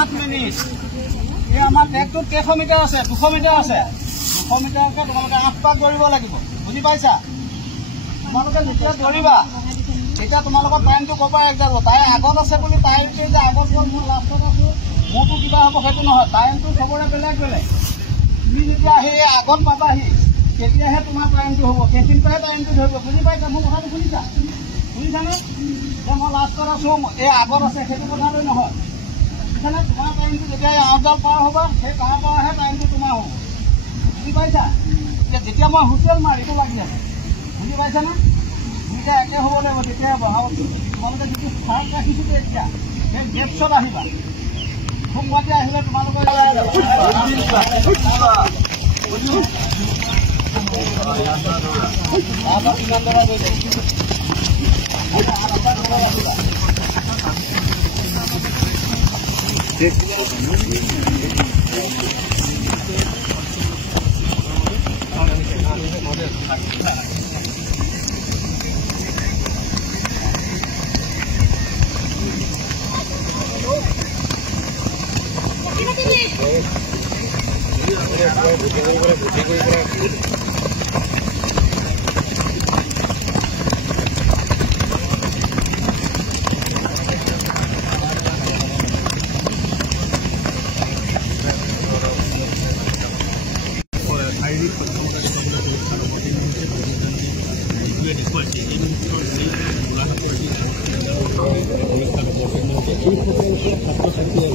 8 minute এই আমাৰ ট্ৰেকটোত কেইশ metre আছে 200 মিটাৰ আছে 200 মিটাৰকে তোমালোকে 8 পাক দৌৰিব লাগিব বুজি পাইছা তোমালোকে যেতিয়া দৌৰিবা তেতিয়া তোমালোকৰ টাইমটো ক'বা এক যাব তাই আগত আছে বুলি টাইমটো যে আগত গ'ল মই লাষ্টত আছো মোৰটো কিবা হ'ব সেইটো নহয় টাইমটো চবৰে বেলেগ বেলেগ তুমি যেতিয়া আহি আগত পাবাহি তেতিয়াহে তোমাৰ টাইমটো হ'ব সেইখিনিতে টাইমটো ধৰিব বুজি পাইছা মোৰ কথাটো শুনিছা বুজিছানে যে মই লাষ্টত আছো এই আগত আছে সেইটো কথাটো নহয় বুজিছানে তোমাৰ টাইমটো যেতিয়া আউটডাল পাৰ হ'বা সেই তাৰ পৰাহে টাইমটো তোমাৰ হ'ব বুজি পাইছা যেতিয়া মই হুইচেল মাৰিটো লাগি আছে বুজি পাইছানে দুইটা একে হ'ব লাগিব তেতিয়া বহাব তোমালোকে যিটো চাৰ্ট ৰাখিছোঁ এতিয়া সেই গেপছত আহিবা সোমবাৰে আহিলে তোমালোকৰ ছাত্ৰ ছাত্ৰীয়ে